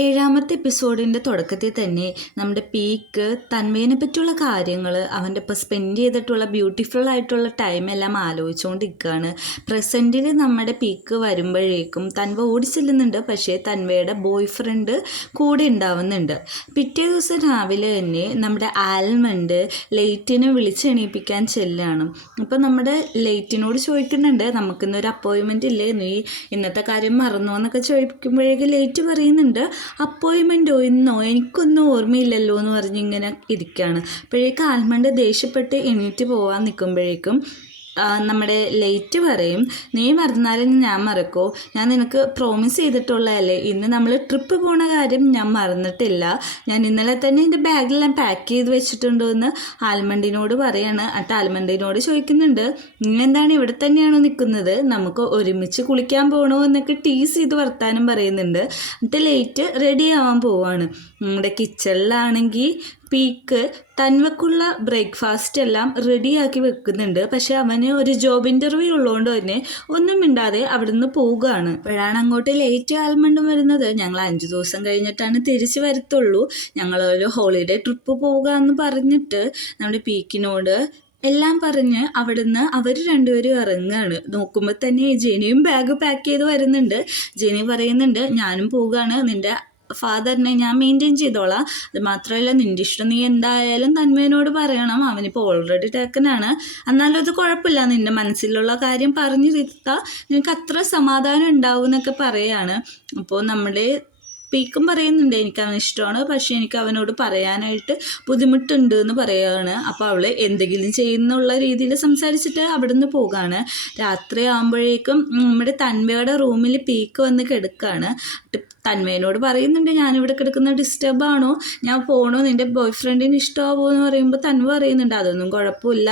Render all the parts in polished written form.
ഏഴാമത്തെ എപ്പിസോഡിൻ്റെ തുടക്കത്തിൽ തന്നെ നമ്മുടെ പീക്ക് തന്മേനെ പറ്റിയുള്ള കാര്യങ്ങൾ അവൻ്റെ ഇപ്പോൾ സ്പെൻഡ് ചെയ്തിട്ടുള്ള ബ്യൂട്ടിഫുൾ ആയിട്ടുള്ള ടൈം എല്ലാം ആലോചിച്ചുകൊണ്ടിരിക്കുകയാണ്. പ്രസൻറ്റിൽ നമ്മുടെ പീക്ക് വരുമ്പോഴേക്കും തന്വ ഓടി ചെല്ലുന്നുണ്ട്. പക്ഷേ തന്വയുടെ ബോയ് ഫ്രണ്ട് കൂടെ ഉണ്ടാവുന്നുണ്ട്. പിറ്റേ ദിവസം രാവിലെ തന്നെ നമ്മുടെ ആൽമണ്ട് ലെയ്റ്റിനെ വിളിച്ചെണീപ്പിക്കാൻ ചെല്ലുകയാണ്. അപ്പോൾ നമ്മുടെ ലെയ്റ്റിനോട് ചോദിക്കുന്നുണ്ട്, നമുക്കിന്നൊരു അപ്പോയിൻമെൻ്റ് ഇല്ലേ, നീ ഇന്നത്തെ കാര്യം മറന്നോ എന്നൊക്കെ ചോദിക്കുമ്പോഴേക്കും ലെയ്റ്റ് പറയുന്നുണ്ട്, അപ്പോയിൻമെൻറ്റോ ഇന്നോ എനിക്കൊന്നും ഓർമ്മയില്ലല്ലോ എന്ന് പറഞ്ഞിങ്ങനെ ഇരിക്കുകയാണ്. അപ്പോഴേക്കും ആൽമണ്ട് ദേഷ്യപ്പെട്ട് എണീറ്റ് പോകാൻ നിൽക്കുമ്പോഴേക്കും നമ്മുടെ ലേറ്റ് പറയും, നീ മറന്നാലും ഞാൻ മറക്കോ, ഞാൻ നിനക്ക് പ്രോമിസ് ചെയ്തിട്ടുള്ളതല്ലേ, ഇന്ന് നമ്മൾ ട്രിപ്പ് പോണ കാര്യം ഞാൻ മറന്നിട്ടില്ല, ഞാൻ ഇന്നലെ തന്നെ എൻ്റെ ബാഗിലെല്ലാം പാക്ക് ചെയ്ത് വെച്ചിട്ടുണ്ടോ എന്ന് ആൽമണ്ടിനോട് പറയാണ്. എന്നിട്ട് ആൽമണ്ടിനോട് ചോദിക്കുന്നുണ്ട്, നീ എന്താണ് ഇവിടെ തന്നെയാണോ നിൽക്കുന്നത്, നമുക്ക് ഒരുമിച്ച് കുളിക്കാൻ പോകണോ എന്നൊക്കെ ടീസ് ചെയ്ത് വർത്താനം പറയുന്നുണ്ട്. എന്നിട്ട് ലേറ്റ് റെഡി ആവാൻ പോവാണ്. നമ്മുടെ കിച്ചണിലാണെങ്കിൽ പീക്ക് തന്വക്കുള്ള ബ്രേക്ക്ഫാസ്റ്റ് എല്ലാം റെഡിയാക്കി വെക്കുന്നുണ്ട്. പക്ഷെ അവന് ഒരു ജോബ് ഇൻ്റർവ്യൂ ഉള്ളതുകൊണ്ട് തന്നെ ഒന്നും മിണ്ടാതെ അവിടെ നിന്ന് പോവുകയാണ്. അപ്പോഴാണ് അങ്ങോട്ട് ലേറ്റ് ആൽമണ്ടും വരുന്നത്. ഞങ്ങൾ 5 ദിവസം കഴിഞ്ഞിട്ടാണ് തിരിച്ച് വരത്തുള്ളൂ, ഞങ്ങളൊരു ഹോളിഡേ ട്രിപ്പ് പോവുക എന്ന് പറഞ്ഞിട്ട് നമ്മുടെ പീക്കിനോട് എല്ലാം പറഞ്ഞ് അവിടുന്ന് അവർ രണ്ടുപേരും ഇറങ്ങുകയാണ്. നോക്കുമ്പോൾ തന്നെ ജെനിയും ബാഗ് പാക്ക് ചെയ്ത് വരുന്നുണ്ട്. ജെനി പറയുന്നുണ്ട്, ഞാനും പോവുകയാണ്, നിൻ്റെ ഫാദറിനെ ഞാൻ മെയിൻറ്റെയിൻ ചെയ്തോളാം, അത് മാത്രമല്ല നിൻ്റെ ഇഷ്ടം നീ എന്തായാലും തന്മേനോട് പറയണം, അവനിപ്പോൾ ഓൾറെഡി ടേക്കനാണ്, എന്നാലും അത് കുഴപ്പമില്ല, നിൻ്റെ മനസ്സിലുള്ള കാര്യം പറഞ്ഞു തീർത്താൽ നിനക്ക് അത്ര സമാധാനം ഉണ്ടാവും എന്നൊക്കെ പറയാണ്. അപ്പോൾ നമ്മുടെ പീക്കും പറയുന്നുണ്ട്, എനിക്ക് അവൻ ഇഷ്ടമാണ്, പക്ഷേ എനിക്ക് അവനോട് പറയാനായിട്ട് ബുദ്ധിമുട്ടുണ്ട് എന്ന് പറയുകയാണ്. അപ്പോൾ അവൾ എന്തെങ്കിലും ചെയ്യുന്നുള്ള രീതിയിൽ സംസാരിച്ചിട്ട് അവിടെ നിന്ന് പോകാണ്. രാത്രി ആകുമ്പോഴേക്കും നമ്മുടെ തന്മയുടെ റൂമിൽ പീക്ക് വന്ന് കിടക്കുകയാണ്. തന്മേനോട് പറയുന്നുണ്ട്, ഞാനിവിടെ കിടക്കുന്ന ഡിസ്റ്റർബാണോ, ഞാൻ പോകണോ, നിൻ്റെ ബോയ് ഫ്രണ്ടിന് ഇഷ്ടമാവോ എന്ന് പറയുമ്പോൾ തന്മ പറയുന്നുണ്ട്, അതൊന്നും കുഴപ്പമില്ല,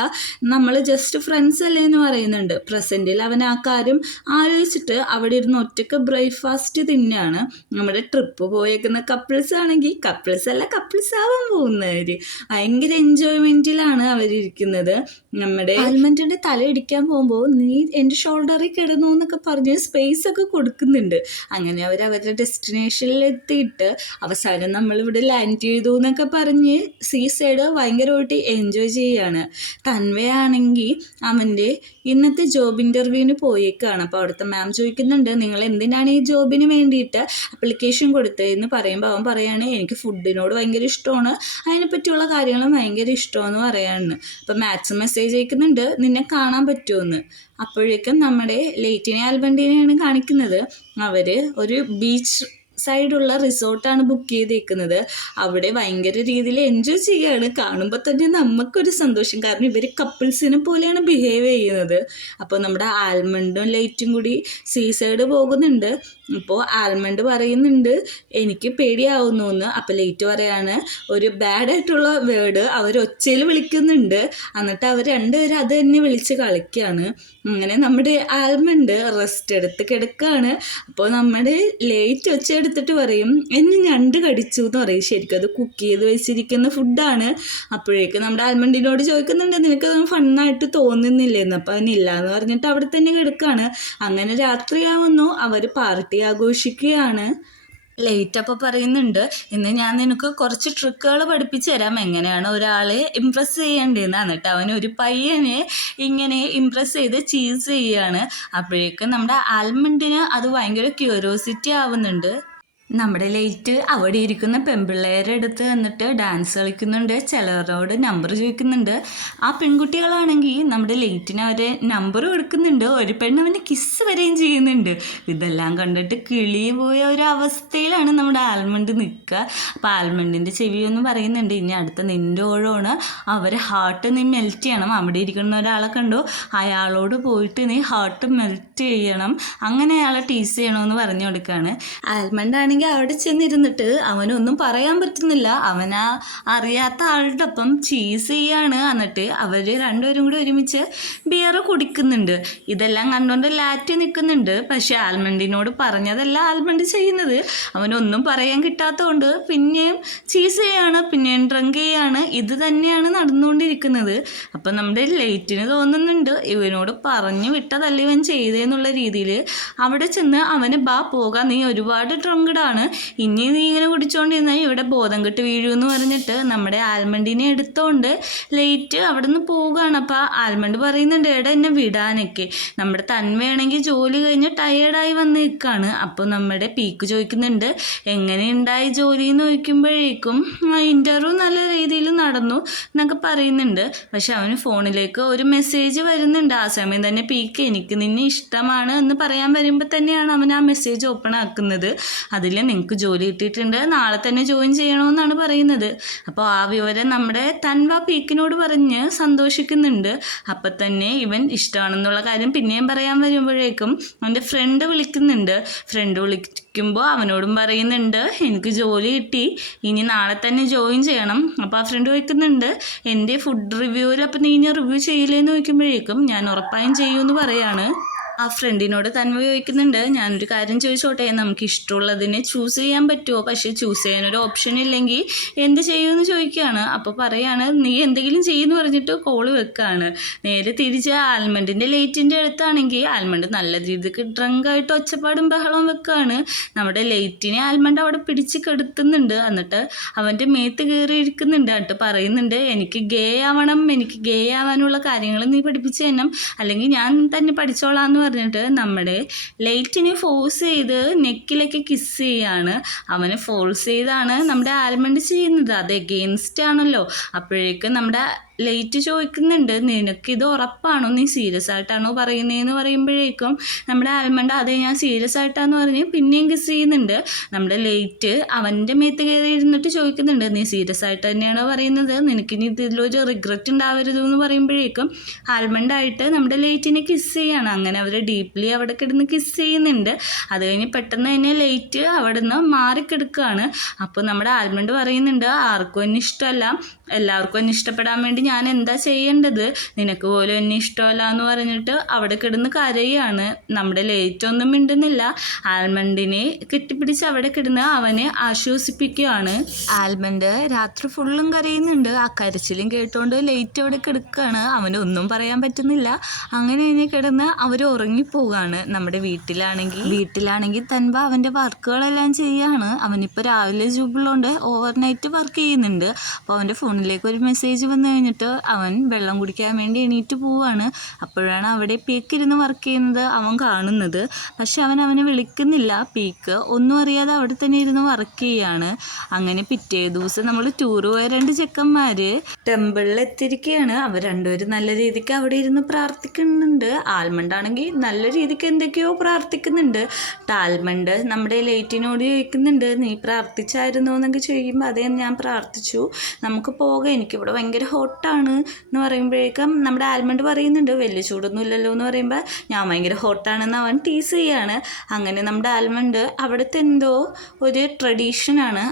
നമ്മൾ ജസ്റ്റ് ഫ്രണ്ട്സ് അല്ലേ എന്ന് പറയുന്നുണ്ട്. പ്രസൻറ്റിൽ അവൻ ആ കാര്യം ആലോചിച്ചിട്ട് അവിടെ ഇരുന്ന് ഒറ്റയ്ക്ക് ബ്രേക്ക്ഫാസ്റ്റ് തിന്നെയാണ്. നമ്മുടെ ട്രിപ്പ് പോയേക്കുന്ന കപ്പിൾസ് ആണെങ്കിൽ കപ്പിൾസ് അല്ല, കപ്പിൾസ് ആവാൻ പോകുന്നവർ ഭയങ്കര എൻജോയ്മെൻറ്റിലാണ് അവരിയ്ക്കുന്നത്. നമ്മുടെ ആൽമണ്ടിൻ്റെ തല ഇടിക്കാൻ പോകുമ്പോൾ നീ എൻ്റെ ഷോൾഡറിൽ കിടന്നു എന്നൊക്കെ പറഞ്ഞ് സ്പേസ് ഒക്കെ കൊടുക്കുന്നുണ്ട്. അങ്ങനെ അവരുടെ ഡെസ്റ്റിനേഷനിൽ എത്തിയിട്ട് അവസാനം നമ്മളിവിടെ ലാൻഡ് ചെയ്തു എന്നൊക്കെ പറഞ്ഞ് സീ സൈഡ് ഭയങ്കരമായിട്ട് എൻജോയ് ചെയ്യുകയാണ്. തന്വയാണെങ്കിൽ അവൻ്റെ ഇന്നത്തെ ജോബ് ഇൻ്റർവ്യൂവിന് പോയേക്കാണ്. അപ്പോൾ അവിടുത്തെ മാം ചോദിക്കുന്നുണ്ട്, നിങ്ങൾ എന്തിനാണ് ഈ ജോബിന് വേണ്ടിയിട്ട് അപ്ലിക്കേഷൻ കൊടുത്തതെന്ന് പറയുമ്പോൾ അവൻ പറയാണ്, എനിക്ക് ഫുഡിനോട് ഭയങ്കര ഇഷ്ടമാണ്, അതിനെപ്പറ്റിയുള്ള കാര്യങ്ങളും ഭയങ്കര ഇഷ്ടമെന്ന് പറയാണ്. അപ്പോൾ മാത്സ് മെസ്സേജ് അയക്കുന്നുണ്ട്, നിന്നെ കാണാൻ പറ്റുമെന്ന്. അപ്പോഴേക്കും നമ്മുടെ ലേറ്റിനെ ആൽബണ്ടിനെയാണ് കാണിക്കുന്നത്. അവർ ഒരു ബീച്ച് സൈഡുള്ള റിസോർട്ടാണ് ബുക്ക് ചെയ്തേക്കുന്നത്. അവിടെ ഭയങ്കര രീതിയിൽ എൻജോയ് ചെയ്യുകയാണ്. കാണുമ്പോൾ തന്നെ നമുക്കൊരു സന്തോഷം, കാരണം ഇവർ കപ്പിൾസിനെ പോലെയാണ് ബിഹേവ് ചെയ്യുന്നത്. അപ്പോൾ നമ്മുടെ ആൽമണ്ടും ലൈറ്റും കൂടി സീ സൈഡ് പോകുന്നുണ്ട്. ഇപ്പോൾ ആൽമണ്ട് പറയുന്നുണ്ട്, എനിക്ക് പേടിയാവുന്നു എന്ന്. അപ്പോൾ ലൈറ്റ് പറയാണ്, ഒരു ബാഡായിട്ടുള്ള വേർഡ് അവർ ഒച്ചയിൽ വിളിക്കുന്നുണ്ട്, എന്നിട്ട് അവർ രണ്ടുപേരും അത് തന്നെ വിളിച്ച് കളിക്കുകയാണ്. അങ്ങനെ നമ്മുടെ ആൽമണ്ട് റെസ്റ്റ് എടുത്ത് കിടക്കുകയാണ്. അപ്പോൾ നമ്മുടെ ലൈറ്റ് ഒച്ചയെടുത്തിട്ട് പറയും, എന്നെ ഞണ്ട് കടിച്ചു എന്ന് പറയും. ശരിക്കും അത് കുക്ക് ചെയ്ത് വെച്ചിരിക്കുന്ന ഫുഡാണ്. അപ്പോഴേക്കും നമ്മുടെ ആൽമണ്ടിനോട് ചോദിക്കുന്നുണ്ട്, നിനക്കത് ഫണ്ണായിട്ട് തോന്നുന്നില്ലെന്ന്. അപ്പോൾ അവനില്ല എന്ന് പറഞ്ഞിട്ട് അവിടെ തന്നെ കിടക്കുകയാണ്. അങ്ങനെ രാത്രിയാവുന്നു, അവർ പാർട്ടി ആഘോഷിക്കുകയാണ്. ലേറ്റ് അപ്പോൾ പറയുന്നുണ്ട്, ഇന്ന് ഞാൻ നിനക്ക് കുറച്ച് ട്രിക്കുകൾ പഠിപ്പിച്ച് തരാം, എങ്ങനെയാണ് ഒരാളെ ഇമ്പ്രസ് ചെയ്യേണ്ടതെന്ന്. എന്നിട്ട് അവൻ ഒരു പയ്യനെ ഇങ്ങനെ ഇമ്പ്രസ് ചെയ്ത് ചീസ് ചെയ്യുകയാണ്. അപ്പോഴേക്കും നമ്മുടെ ആൽമണ്ടിന് അത് ഭയങ്കര ക്യൂരിയോസിറ്റി ആവുന്നുണ്ട്. നമ്മുടെ ലേറ്റ് അവിടെ ഇരിക്കുന്ന പെൺപിള്ളേരെ അടുത്ത് വന്നിട്ട് ഡാൻസ് കളിക്കുന്നുണ്ട്, ചിലരോട് നമ്പർ ചോദിക്കുന്നുണ്ട്. ആ പെൺകുട്ടികളാണെങ്കിൽ നമ്മുടെ ലേറ്റിന് അവരെ നമ്പർ കൊടുക്കുന്നുണ്ട്, ഒരു പെണ്ണവന് കിസ് വരെയും ചെയ്യുന്നുണ്ട്. ഇതെല്ലാം കണ്ടിട്ട് കിളി പോയ ഒരു അവസ്ഥയിലാണ് നമ്മുടെ ആൽമണ്ട് നിൽക്കുക. അപ്പോൾ ആൽമണ്ടിൻ്റെ ചെവിയൊന്നും പറയുന്നുണ്ട്, ഇനി അടുത്ത നിൻ്റെ ഓഴമാണ്, അവരെ ഹാർട്ട് നീ മെൽറ്റ് ചെയ്യണം, അവിടെ ഇരിക്കുന്ന ഒരാളെ കണ്ടു, അയാളോട് പോയിട്ട് നീ ഹാർട്ട് മെൽറ്റ് ചെയ്യണം, അങ്ങനെ അയാളെ ടീസ് ചെയ്യണമെന്ന് പറഞ്ഞു കൊടുക്കുകയാണ്. ആൽമണ്ടാണെങ്കിൽ അവിടെ ചെന്നിരുന്നിട്ട് അവനൊന്നും പറയാൻ പറ്റുന്നില്ല. അവനാ അറിയാത്ത ആളുടെ ഒപ്പം ചീസ് ചെയ്യാണ്. എന്നിട്ട് അവർ രണ്ടുപേരും കൂടി ഒരുമിച്ച് ബിയർ കുടിക്കുന്നുണ്ട്. ഇതെല്ലാം കണ്ടുകൊണ്ട് ലാറ്റി നിൽക്കുന്നുണ്ട്. പക്ഷെ ആൽമണ്ടിനോട് പറഞ്ഞതല്ല ആൽമണ്ട് ചെയ്യുന്നത്. അവനൊന്നും പറയാൻ കിട്ടാത്തതുകൊണ്ട് പിന്നെയും ചീസ് ചെയ്യാണ്, പിന്നെയും ഡ്രങ്ക് ചെയ്യാണ്. ഇത് തന്നെയാണ് നടന്നുകൊണ്ടിരിക്കുന്നത്. അപ്പം നമ്മുടെ ലേറ്റിന് തോന്നുന്നുണ്ട്, ഇവനോട് പറഞ്ഞു വിട്ടതല്ല ഇവൻ ചെയ്തതെന്നുള്ള രീതിയിൽ. അവിടെ ചെന്ന് അവന് ബാ പോകാം, നീ ഒരുപാട് ഡ്രങ്കഡാണ്, നിൽക്കുകയാണ്. ഇനി നീ ഇങ്ങനെ കുടിച്ചുകൊണ്ടിരുന്നാൽ ഇവിടെ ബോധം കെട്ട് വീഴുമെന്ന് പറഞ്ഞിട്ട് നമ്മുടെ ആൽമണ്ടിനെ എടുത്തോണ്ട് ലേറ്റ് അവിടെ നിന്ന് പോവുകയാണ്. അപ്പോൾ ആൽമണ്ട് പറയുന്നുണ്ട് എടാ എന്നെ വിടാനൊക്കെ. നമ്മുടെ തന്മയാണെങ്കിൽ ജോലി കഴിഞ്ഞ് ടയേർഡായി വന്ന് നിൽക്കുകയാണ്. അപ്പോൾ നമ്മുടെ പീക്ക് ചോദിക്കുന്നുണ്ട് എങ്ങനെയുണ്ടായി ജോലി എന്ന് ചോദിക്കുമ്പോഴേക്കും ഇൻ്റർവ്യൂ നല്ല രീതിയിൽ നടന്നു എന്നൊക്കെ പറയുന്നുണ്ട്. പക്ഷെ അവന് ഫോണിലേക്ക് ഒരു മെസ്സേജ് വരുന്നുണ്ട്. ആ സമയം തന്നെ പീക്ക് എനിക്ക് നിന്നെ ഇഷ്ടമാണ് എന്ന് പറയാൻ വരുമ്പോൾ തന്നെയാണ് അവൻ ആ മെസ്സേജ് ഓപ്പൺ ആക്കുന്നത്. അതിൽ നിങ്ങൾക്ക് ജോലി കിട്ടിയിട്ടുണ്ട്, നാളെ തന്നെ ജോയിൻ ചെയ്യണമെന്നാണ് പറയുന്നത്. അപ്പോൾ ആ വിവരം നമ്മുടെ തൻവ പീക്കിനോട് പറഞ്ഞ് സന്തോഷിക്കുന്നുണ്ട്. അപ്പം തന്നെ ഇവൻ ഇഷ്ടമാണെന്നുള്ള കാര്യം പിന്നെയും പറയാൻ വരുമ്പോഴേക്കും അവൻ്റെ ഫ്രണ്ട് വിളിക്കുന്നുണ്ട്. ഫ്രണ്ട് വിളിക്കുമ്പോൾ അവനോടും പറയുന്നുണ്ട് എനിക്ക് ജോലി കിട്ടി, ഇനി നാളെ തന്നെ ജോയിൻ ചെയ്യണം. അപ്പോൾ ആ ഫ്രണ്ട് ചോദിക്കുന്നുണ്ട് എൻ്റെ ഫുഡ് റിവ്യൂവിൽ അപ്പം നീ ഇനി റിവ്യൂ ചെയ്യില്ലെന്ന് ചോദിക്കുമ്പോഴേക്കും ഞാൻ ഉറപ്പായും ചെയ്യുമെന്ന് പറയാണ്. ആ ഫ്രണ്ടിനോട് തന്മ ചോദിക്കുന്നുണ്ട് ഞാനൊരു കാര്യം ചോദിച്ചോട്ടെ, നമുക്ക് ഇഷ്ടമുള്ളതിനെ ചൂസ് ചെയ്യാൻ പറ്റുമോ? പക്ഷേ ചൂസ് ചെയ്യാനൊരു ഓപ്ഷൻ ഇല്ലെങ്കിൽ എന്ത് ചെയ്യുമെന്ന് ചോദിക്കുകയാണ്. അപ്പോൾ പറയാണ് നീ എന്തെങ്കിലും ചെയ്യുമെന്ന് പറഞ്ഞിട്ട് കോള് വെക്കുകയാണ്. നേരെ തിരിച്ച് ആൽമണ്ടിൻ്റെ ലേറ്റിൻ്റെ അടുത്താണെങ്കിൽ ആൽമണ്ട് നല്ല രീതിക്ക് ഡ്രങ്കായിട്ട് ഒച്ചപ്പാടും ബഹളവും വെക്കുകയാണ്. നമ്മുടെ ലേറ്റിനെ ആൽമണ്ട് അവിടെ പിടിച്ച് കെടുത്തുന്നുണ്ട്. എന്നിട്ട് അവൻ്റെ മേത്ത് കയറിയിരിക്കുന്നുണ്ട്. എന്നിട്ട് പറയുന്നുണ്ട് എനിക്ക് ഗേ ആവണം, എനിക്ക് ഗേ ആവാനുള്ള കാര്യങ്ങൾ നീ പഠിപ്പിച്ചു തരണം, അല്ലെങ്കിൽ ഞാൻ തന്നെ പഠിച്ചോളാം എന്ന് പറഞ്ഞിട്ട് നമ്മുടെ ലൈറ്റിനെ ഫോഴ്സ് ചെയ്ത് നെക്കിലേക്ക് കിസ് ചെയ്യാണ്. അവനെ ഫോഴ്സ് ചെയ്താണ് നമ്മുടെ ആൽമണ്ട് ചെയ്യുന്നത്. അത് എഗെയിൻസ്റ്റ് ആണല്ലോ. അപ്പോഴേക്കും നമ്മുടെ ലൈറ്റ് ചോദിക്കുന്നുണ്ട് നിനക്കിത് ഉറപ്പാണോ, നീ സീരിയസ് ആയിട്ടാണോ പറയുന്നതെന്ന് പറയുമ്പോഴേക്കും നമ്മുടെ ആൽമണ്ട് അതെ ഞാൻ സീരിയസ് ആയിട്ടാന്ന് പറഞ്ഞ് പിന്നെയും കിസ് ചെയ്യുന്നുണ്ട്. നമ്മുടെ ലൈറ്റ് അവൻ്റെ മേത്ത് കയറി ഇരുന്നിട്ട് ചോദിക്കുന്നുണ്ട് നീ സീരിയസ് ആയിട്ട് തന്നെയാണോ പറയുന്നത്, നിനക്കിനി ഇതിലൊരു റിഗ്രറ്റ് ഉണ്ടാവരുത് എന്ന് പറയുമ്പോഴേക്കും ആൽമണ്ടായിട്ട് നമ്മുടെ ലൈറ്റിനെ കിസ് ചെയ്യാണ്. അങ്ങനെ അവർ ഡീപ്ലി അവിടെ കിടന്ന് കിസ് ചെയ്യുന്നുണ്ട്. അത് കഴിഞ്ഞ് പെട്ടെന്ന് തന്നെ ലൈറ്റ് അവിടെ നിന്ന് മാറിക്കെടുക്കുകയാണ്. അപ്പോൾ നമ്മുടെ ആൽമണ്ട് പറയുന്നുണ്ട് ആർക്കും എന്നെ ഇഷ്ടമല്ല, എല്ലാവർക്കും എന്നെ ഇഷ്ടപ്പെടാൻ വേണ്ടി ഞാൻ എന്താ ചെയ്യേണ്ടത്, നിനക്ക് പോലും എന്നെ ഇഷ്ടമല്ല എന്ന് പറഞ്ഞിട്ട് അവിടെ കിടന്ന് കരയാണ്. നമ്മുടെ ലേറ്റ് ഒന്നും മിണ്ടുന്നില്ല. ആൽമണ്ടിനെ കെട്ടിപ്പിടിച്ച് അവിടെ കിടന്ന് അവനെ ആശ്വസിപ്പിക്കുകയാണ്. ആൽമണ്ട് രാത്രി ഫുള്ളും കരയുന്നുണ്ട്. ആ കരച്ചിലും കേട്ടുകൊണ്ട് ലേറ്റ് അവിടെ കിടക്കുകയാണ്. അവനൊന്നും പറയാൻ പറ്റുന്നില്ല. അങ്ങനെ കഴിഞ്ഞ് കിടന്ന് അവർ ഉറങ്ങിപ്പോവുകയാണ്. നമ്മുടെ വീട്ടിലാണെങ്കിൽ തൻവ അവൻ്റെ വർക്കുകളെല്ലാം ചെയ്യാണ്. അവനിപ്പോൾ രാവിലെ ജൂബിളുണ്ട് ഓവർനൈറ്റ് വർക്ക് ചെയ്യുന്നുണ്ട്. അപ്പോൾ അവൻ്റെ ഫോണിലേക്ക് ഒരു മെസ്സേജ് വന്നു കഴിഞ്ഞിട്ട് അവൻ വെള്ളം കുടിക്കാൻ വേണ്ടി എണീറ്റ് പോവാണ്. അപ്പോഴാണ് അവിടെ പീക്ക് ഇരുന്ന് വർക്ക് ചെയ്യുന്നത് അവൻ കാണുന്നത്. പക്ഷെ അവനെ വിളിക്കുന്നില്ല. പീക്ക് ഒന്നും അറിയാതെ അവിടെ തന്നെ ഇരുന്ന് വർക്ക് ചെയ്യാണ്. അങ്ങനെ പിറ്റേ ദിവസം നമ്മൾ ടൂർ പോയ 2 ചെക്കന്മാർ ടെമ്പിളിൽ എത്തിയിരിക്കുകയാണ്. അവർ രണ്ടുപേരും നല്ല രീതിക്ക് അവിടെ ഇരുന്ന് പ്രാർത്ഥിക്കുന്നുണ്ട്. ആൽമണ്ട് ആണെങ്കിൽ നല്ല രീതിക്ക് എന്തൊക്കെയോ പ്രാർത്ഥിക്കുന്നുണ്ട്. ആൽമണ്ട് നമ്മുടെ ലൈറ്റിനോട് ചോദിക്കുന്നുണ്ട് നീ പ്രാർത്ഥിച്ചായിരുന്നോ എന്നൊക്കെ ചോദിക്കുമ്പോൾ അതേ ഞാൻ പ്രാർത്ഥിച്ചു, നമുക്ക് പോകാം, എനിക്കിവിടെ ഭയങ്കര ഹോട്ടാണ് എന്ന് പറയുമ്പോഴേക്കും നമ്മുടെ ആൽമണ്ട് പറയുന്നുണ്ട് വലിയ ചൂടൊന്നും ഇല്ലല്ലോ എന്ന് പറയുമ്പോൾ ഞാൻ ഭയങ്കര ഹോട്ടാണെന്ന് അവൻ ടീസ് ചെയ്യാണ്. അങ്ങനെ നമ്മുടെ ആൽമണ്ട് അവിടുത്തെ എന്തോ ഒരു ട്രഡീഷനാണ്,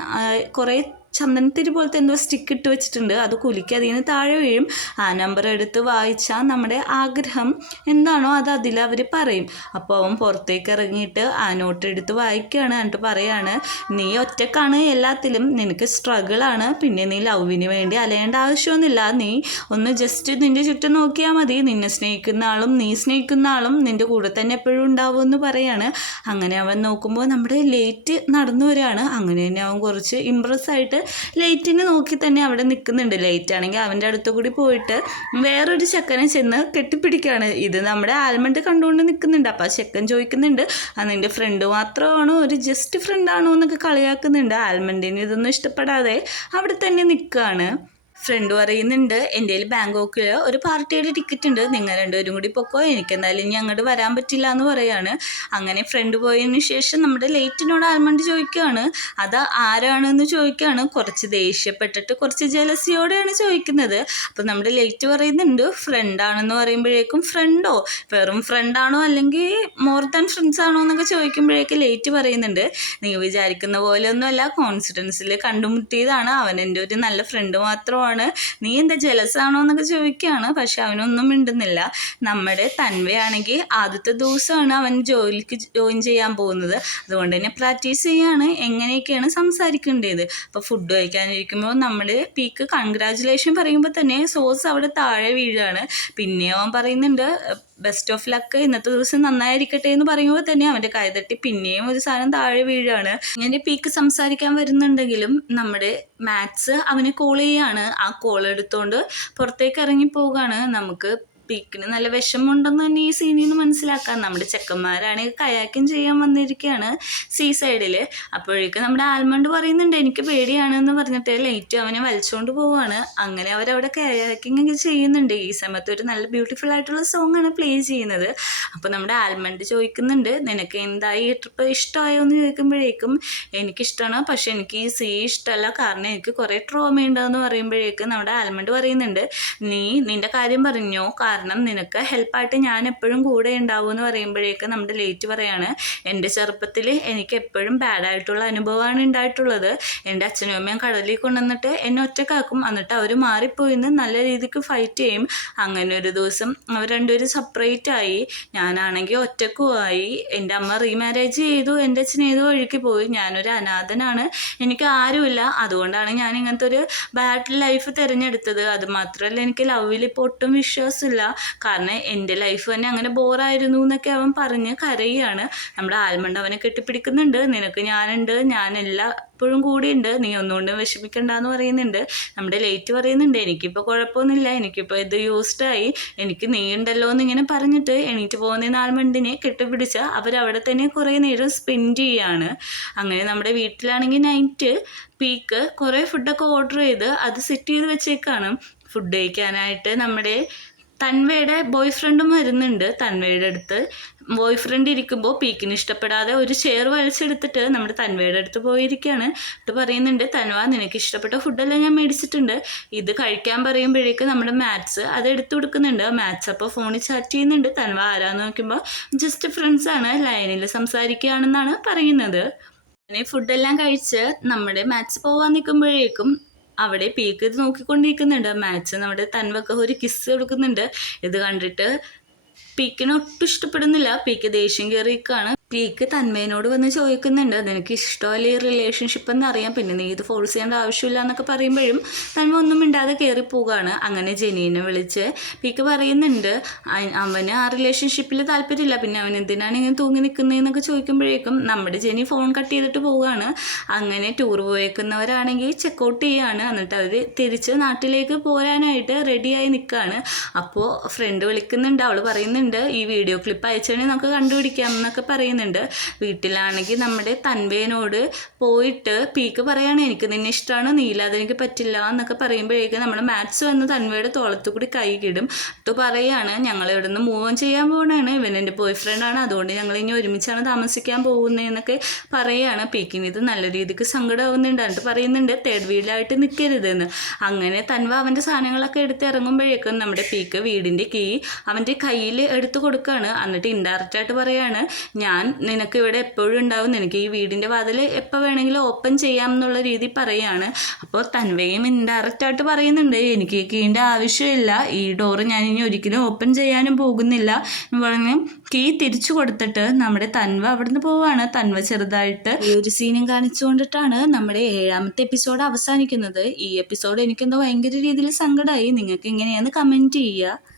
കുറേ ചന്ദനത്തിരി പോലത്തെ എന്തോ സ്റ്റിക്ക് ഇട്ട് വെച്ചിട്ടുണ്ട്. അത് കുലുക്കി അതിൽ നിന്ന് താഴെ വീഴും. ആ നമ്പർ എടുത്ത് വായിച്ചാൽ നമ്മുടെ ആഗ്രഹം എന്താണോ അത് അതിൽ അവർ പറയും. അപ്പോൾ അവൻ പുറത്തേക്ക് ഇറങ്ങിയിട്ട് ആ നോട്ട് എടുത്ത് വായിക്കുകയാണ്. എന്നിട്ട് പറയാണ് നീ ഒറ്റക്കാണ് എല്ലാത്തിലും, നിനക്ക് സ്ട്രഗിളാണ്, പിന്നെ നീ ലവിന് വേണ്ടി അലയേണ്ട ആവശ്യമൊന്നുമില്ല, നീ ഒന്ന് ജസ്റ്റ് നിൻ്റെ ചുറ്റും നോക്കിയാൽ മതി, നിന്നെ സ്നേഹിക്കുന്ന ആളും നീ സ്നേഹിക്കുന്ന ആളും നിൻ്റെ കൂടെ തന്നെ എപ്പോഴും ഉണ്ടാവും എന്ന് പറയാണ്. അങ്ങനെ അവൻ നോക്കുമ്പോൾ നമ്മുടെ ലേറ്റ് നടന്നു വരികയാണ്. അങ്ങനെ തന്നെ അവൻ കുറച്ച് ഇമ്പ്രസ് ആയിട്ട് ലൈറ്റിനെ നോക്കി തന്നെ അവിടെ നിൽക്കുന്നുണ്ട്. ലൈറ്റ് ആണെങ്കിൽ അവൻ്റെ അടുത്ത് കൂടി പോയിട്ട് വേറൊരു ചെക്കനെ ചെന്ന് കെട്ടിപ്പിടിക്കുകയാണ്. ഇത് നമ്മുടെ ആൽമണ്ട് കണ്ടുകൊണ്ട് നിൽക്കുന്നുണ്ട്. അപ്പോൾ ആ ചെക്കൻ ചോദിക്കുന്നുണ്ട് നിൻ്റെ ഫ്രണ്ട് മാത്രമാണോ, ഒരു ജസ്റ്റ് ഫ്രണ്ടാണോ എന്നൊക്കെ കളിയാക്കുന്നുണ്ട്. ആൽമണ്ടിന് ഇതൊന്നും ഇഷ്ടപ്പെടാതെ അവിടെ തന്നെ നിൽക്കുകയാണ്. ഫ്രണ്ട് പറയുന്നുണ്ട് എൻ്റെ കയ്യിൽ ബാങ്കോക്കിൽ ഒരു പാർട്ടിയുടെ ടിക്കറ്റ് ഉണ്ട്, നിങ്ങൾ രണ്ടുപേരും കൂടി പൊക്കോ, എനിക്കെന്തായാലും ഇനി അങ്ങോട്ട് വരാൻ പറ്റില്ല എന്ന് പറയാണ്. അങ്ങനെ ഫ്രണ്ട് പോയതിന് ശേഷം നമ്മുടെ ലൈറ്റിനോട് ആൽമണ്ട് ചോദിക്കുകയാണ് അത് ആരാണെന്ന് ചോദിക്കുകയാണ്. കുറച്ച് ദേഷ്യപ്പെട്ടിട്ട് കുറച്ച് ജലസിയോടെയാണ് ചോദിക്കുന്നത്. അപ്പോൾ നമ്മുടെ ലൈറ്റ് പറയുന്നുണ്ട് ഫ്രണ്ടാണെന്ന് പറയുമ്പോഴേക്കും ഫ്രണ്ടോ, വെറും ഫ്രണ്ടാണോ അല്ലെങ്കിൽ മോർ ദാൻ ഫ്രണ്ട്സ് ആണോ എന്നൊക്കെ ചോദിക്കുമ്പോഴേക്കും ലൈറ്റ് പറയുന്നുണ്ട് നീ വിചാരിക്കുന്ന പോലെയൊന്നുമല്ല, കോൺഫിഡൻസിൽ കണ്ടുമുട്ടിയതാണ്, അവൻ എൻ്റെ ഒരു നല്ല ഫ്രണ്ട് മാത്രമാണ്, നീ എന്താ ജലസാണോ എന്നൊക്കെ ചോദിക്കുകയാണ്. പക്ഷെ അവനൊന്നും മിണ്ടുന്നില്ല. നമ്മുടെ തൻവയാണെങ്കിൽ ആദ്യത്തെ ദിവസമാണ് അവൻ ജോലിക്ക് ജോയിൻ ചെയ്യാൻ പോകുന്നത്. അതുകൊണ്ട് തന്നെ പ്രാക്ടീസ് ചെയ്യാണ് എങ്ങനെയൊക്കെയാണ് സംസാരിക്കേണ്ടത്. അപ്പോൾ ഫുഡ് കഴിക്കാനിരിക്കുമ്പോൾ നമ്മുടെ പീക്ക് കൺഗ്രാജുലേഷൻ പറയുമ്പോൾ തന്നെ സോസ് അവിടെ താഴെ വീഴുകയാണ്. പിന്നെ അവൻ പറയുന്നുണ്ട് ബെസ്റ്റ് ഓഫ് ലക്ക്, ഇന്നത്തെ ദിവസം നന്നായിരിക്കട്ടെ എന്ന് പറയുമ്പോൾ തന്നെ അവൻ്റെ കൈതട്ടി പിന്നെയും ഒരു സാധനം താഴെ വീഴാണ്. ഇങ്ങനെ പീക്ക് സംസാരിക്കാൻ വരുന്നുണ്ടെങ്കിലും നമ്മുടെ മാത്സ് അവനെ കോൾ ചെയ്യാണ്. ആ കോൾ എടുത്തുകൊണ്ട് പുറത്തേക്ക് ഇറങ്ങി പോവുകയാണ്. നമുക്ക് പീക്കിന് നല്ല വിഷമമുണ്ടെന്ന് തന്നെ ഈ സീനിൽ നിന്ന് മനസ്സിലാക്കാം. നമ്മുടെ ചെക്കന്മാരാണെങ്കിൽ കയാക്കിങ് ചെയ്യാൻ വന്നിരിക്കുകയാണ് സീ സൈഡിൽ. അപ്പോഴേക്കും നമ്മുടെ ആൽമണ്ട് പറയുന്നുണ്ട് എനിക്ക് പേടിയാണെന്ന് പറഞ്ഞിട്ട് ലൈറ്റ് അവനെ വലിച്ചുകൊണ്ട് പോവുകയാണ്. അങ്ങനെ അവരവിടെ കയാക്കിങ് ഒക്കെ ചെയ്യുന്നുണ്ട്. ഈ സമയത്ത് ഒരു നല്ല ബ്യൂട്ടിഫുൾ ആയിട്ടുള്ള സോങ് ആണ് പ്ലേ ചെയ്യുന്നത്. അപ്പോൾ നമ്മുടെ ആൽമണ്ട് ചോദിക്കുന്നുണ്ട് നിനക്ക് എന്തായി ഈ ട്രിപ്പ് ഇഷ്ടമായോ എന്ന് ചോദിക്കുമ്പോഴേക്കും എനിക്കിഷ്ടമാണ്, പക്ഷെ എനിക്ക് ഈ സീ ഇഷ്ടമല്ല, കാരണം എനിക്ക് കുറേ ട്രോമ ഉണ്ടെന്ന് പറയുമ്പോഴേക്കും നമ്മുടെ ആൽമണ്ട് പറയുന്നുണ്ട് നീ നിൻ്റെ കാര്യം പറഞ്ഞോ, കാരണം നിനക്ക് ഹെൽപ്പായിട്ട് ഞാൻ എപ്പോഴും കൂടെ ഉണ്ടാവും എന്ന് പറയുമ്പോഴേക്ക് നമ്മുടെ ലേറ്റ് പറയാണ് എൻ്റെ ചെറുപ്പത്തിൽ എനിക്ക് എപ്പോഴും ബാഡായിട്ടുള്ള അനുഭവമാണ് ഉണ്ടായിട്ടുള്ളത്. എൻ്റെ അച്ഛനും അമ്മയും കടലിൽ കൊണ്ടുവന്നിട്ട് എന്നെ ഒറ്റക്കാക്കും, എന്നിട്ട് അവർ മാറിപ്പോയിന്ന് നല്ല രീതിക്ക് ഫൈറ്റ് ചെയ്യും. അങ്ങനെ ഒരു ദിവസം അവർ രണ്ടുപേരും സെപ്പറേറ്റ് ആയി. ഞാനാണെങ്കിൽ ഒറ്റക്കുമായി. എൻ്റെ അമ്മ റീമാരേജ് ചെയ്തു, എൻ്റെ അച്ഛൻ ഏതോ വഴിക്ക് പോയി. ഞാനൊരു അനാഥനാണ്, എനിക്ക് ആരുമില്ല. അതുകൊണ്ടാണ് ഞാൻ ഇങ്ങനത്തെ ഒരു ബാഡ് ലൈഫ് തിരഞ്ഞെടുത്തത്. അതുമാത്രമല്ല എനിക്ക് ലവിൽ ഇപ്പോൾ ഒട്ടും വിശ്വാസമില്ല, കാരണം എൻ്റെ ലൈഫ് തന്നെ അങ്ങനെ ബോറായിരുന്നു എന്നൊക്കെ അവൻ പറഞ്ഞ് കരയുകയാണ്. നമ്മുടെ ആൽമണ്ട് അവനെ കെട്ടിപ്പിടിക്കുന്നുണ്ട്. നിനക്ക് ഞാനുണ്ട്, ഞാൻ എപ്പോഴും കൂടിയുണ്ട്, നീ ഒന്നുകൊണ്ടും വിഷമിക്കണ്ടെന്ന് പറയുന്നുണ്ട്. നമ്മുടെ ലേറ്റ് പറയുന്നുണ്ട് എനിക്കിപ്പോൾ കുഴപ്പമൊന്നുമില്ല, എനിക്കിപ്പോൾ ഇത് യൂസ്ഡായി, എനിക്ക് നീ ഉണ്ടല്ലോ എന്നിങ്ങനെ പറഞ്ഞിട്ട് എണീറ്റ് പോകുന്ന ആൽമണ്ടിനെ കെട്ടിപ്പിടിച്ച് അവരവിടെ തന്നെ കുറേ നേരം സ്പെൻഡ് ചെയ്യുകയാണ്. അങ്ങനെ നമ്മുടെ വീട്ടിലാണെങ്കിൽ നൈറ്റ് പീക്ക് കുറേ ഫുഡൊക്കെ ഓർഡർ ചെയ്ത് അത് സെറ്റ് ചെയ്ത് വെച്ചേക്കാണ്. ഫുഡ് കഴിക്കാനായിട്ട് നമ്മുടെ തൻവയുടെ ബോയ് ഫ്രണ്ടും വരുന്നുണ്ട്. തൻവയുടെ അടുത്ത് ബോയ് ഫ്രണ്ട് ഇരിക്കുമ്പോൾ പീക്കിന് ഇഷ്ടപ്പെടാതെ ഒരു ചെയർ വലിച്ചെടുത്തിട്ട് നമ്മുടെ തൻവയുടെ അടുത്ത് പോയിരിക്കുകയാണ്. എന്നിട്ട് പറയുന്നുണ്ട് തൻവ നിനക്ക് ഇഷ്ടപ്പെട്ട ഫുഡെല്ലാം ഞാൻ മേടിച്ചിട്ടുണ്ട്, ഇത് കഴിക്കാൻ പറയുമ്പോഴേക്ക് നമ്മുടെ മാത്സ് അത് എടുത്തു കൊടുക്കുന്നുണ്ട്. മാത്സ് അപ്പോൾ ഫോണിൽ ചാറ്റ് ചെയ്യുന്നുണ്ട്. തൻവ ആരാന്ന് നോക്കുമ്പോൾ ജസ്റ്റ് ഫ്രണ്ട്സാണ്, ലൈനിൽ സംസാരിക്കുകയാണെന്നാണ് പറയുന്നത്. അങ്ങനെ ഫുഡെല്ലാം കഴിച്ച് നമ്മുടെ മാത്സ് പോകാൻ നിൽക്കുമ്പോഴേക്കും അവിടെ പീക്ക് ഇത് നോക്കിക്കൊണ്ടിരിക്കുന്നുണ്ട്. മാത്സ് നമ്മുടെ തൻവക്ക് ഒരു കിസ് കൊടുക്കുന്നുണ്ട്. ഇത് കണ്ടിട്ട് പീക്കിന് ഒട്ടും ഇഷ്ടപ്പെടുന്നില്ല. പീക്ക് ദേഷ്യം കയറിയിരിക്കുകയാണ്. പീക്ക് തന്മയനോട് വന്ന് ചോദിക്കുന്നുണ്ട് നിനക്ക് ഇഷ്ടമല്ലേ ഈ റിലേഷൻഷിപ്പ് എന്നറിയാം, പിന്നെ നീ ഇത് ഫോഴ്സ് ചെയ്യേണ്ട ആവശ്യമില്ല എന്നൊക്കെ പറയുമ്പോഴും തന്മ ഒന്നും മിണ്ടാതെ കയറി പോവുകയാണ്. അങ്ങനെ ജെനീനെ വിളിച്ച് പീക്ക് പറയുന്നുണ്ട് അവന് ആ റിലേഷൻഷിപ്പിൽ താല്പര്യമില്ല, പിന്നെ അവൻ എന്തിനാണ് ഇങ്ങനെ തൂങ്ങി നിൽക്കുന്നതെന്നൊക്കെ ചോദിക്കുമ്പോഴേക്കും നമ്മുടെ ജെനി ഫോൺ കട്ട് ചെയ്തിട്ട് പോവുകയാണ്. അങ്ങനെ ടൂർ പോയേക്കുന്നവരാണെങ്കിൽ ചെക്കൗട്ട് ചെയ്യുകയാണ്. എന്നിട്ട് അവർ തിരിച്ച് നാട്ടിലേക്ക് പോരാനായിട്ട് റെഡിയായി നിൽക്കുകയാണ്. അപ്പോൾ ഫ്രണ്ട് വിളിക്കുന്നുണ്ട്. അവൾ പറയുന്നുണ്ട് ഈ വീഡിയോ ക്ലിപ്പ് അയച്ചാണെങ്കിൽ നമുക്ക് കണ്ടുപിടിക്കാം എന്നൊക്കെ പറയുന്നുണ്ട്. വീട്ടിലാണെങ്കിൽ നമ്മുടെ തൻവയനോട് പോയിട്ട് പീക്ക് പറയാണ് എനിക്ക് നിന്നെ ഇഷ്ടമാണ്, നീയില്ലാതെ എനിക്ക് പറ്റില്ല എന്നൊക്കെ പറയുമ്പോഴേക്കും നമ്മുടെ മാത്സ് വന്ന് തൻവയുടെ തോളത്തു കൂടി കൈ കിടും. എന്നിട്ട് പറയാണ് ഞങ്ങൾ ഇവിടെ നിന്ന് മൂവ് ഓൺ ചെയ്യാൻ പോകണതാണ്, ഇവൻ എൻ്റെ ബോയ് ഫ്രണ്ടാണ്, അതുകൊണ്ട് ഞങ്ങൾ ഇനി ഒരുമിച്ചാണ് താമസിക്കാൻ പോകുന്നതെന്നൊക്കെ പറയുകയാണ്. പീക്കിന് ഇത് നല്ല രീതിക്ക് സങ്കടമാവുന്നുണ്ട്. എന്നിട്ട് പറയുന്നുണ്ട് തേർഡ് വീലായിട്ട് നിൽക്കരുതെന്ന്. അങ്ങനെ തൻവ അവൻ്റെ സാധനങ്ങളൊക്കെ എടുത്ത് ഇറങ്ങുമ്പോഴേക്കും നമ്മുടെ പീക്ക് വീടിൻ്റെ കീ അവൻ്റെ കയ്യിൽ എടുത്ത് കൊടുക്കുകയാണ്. എന്നിട്ട് ഇൻഡയറക്റ്റായിട്ട് പറയാണ് ഞാൻ നിനക്ക് ഇവിടെ എപ്പോഴും ഉണ്ടാവും, നിനക്ക് ഈ വീടിൻ്റെ വാതിൽ എപ്പോൾ വേണമെങ്കിലും ഓപ്പൺ ചെയ്യാം എന്നുള്ള രീതി പറയുകയാണ്. അപ്പോൾ തൻവയും ഇൻഡയറക്റ്റായിട്ട് പറയുന്നുണ്ട് എനിക്ക് ഈ കീൻ്റെ ആവശ്യമില്ല, ഈ ഡോറ് ഞാൻ ഇനി ഒരിക്കലും ഓപ്പൺ ചെയ്യാനും പോകുന്നില്ല എന്ന് പറഞ്ഞ് കീ തിരിച്ചു കൊടുത്തിട്ട് നമ്മുടെ തൻവ അവിടുന്ന് പോവാണ്. തൻവ ചെറുതായിട്ട് ഈ ഒരു സീനും കാണിച്ചുകൊണ്ടിട്ടാണ് നമ്മുടെ 7ാമത്തെ എപ്പിസോഡ് അവസാനിക്കുന്നത്. ഈ എപ്പിസോഡ് എനിക്കെന്തോ ഭയങ്കര രീതിയിൽ സങ്കടമായി. നിങ്ങൾക്ക് ഇങ്ങനെയാന്ന് കമൻറ്റ് ചെയ്യുക.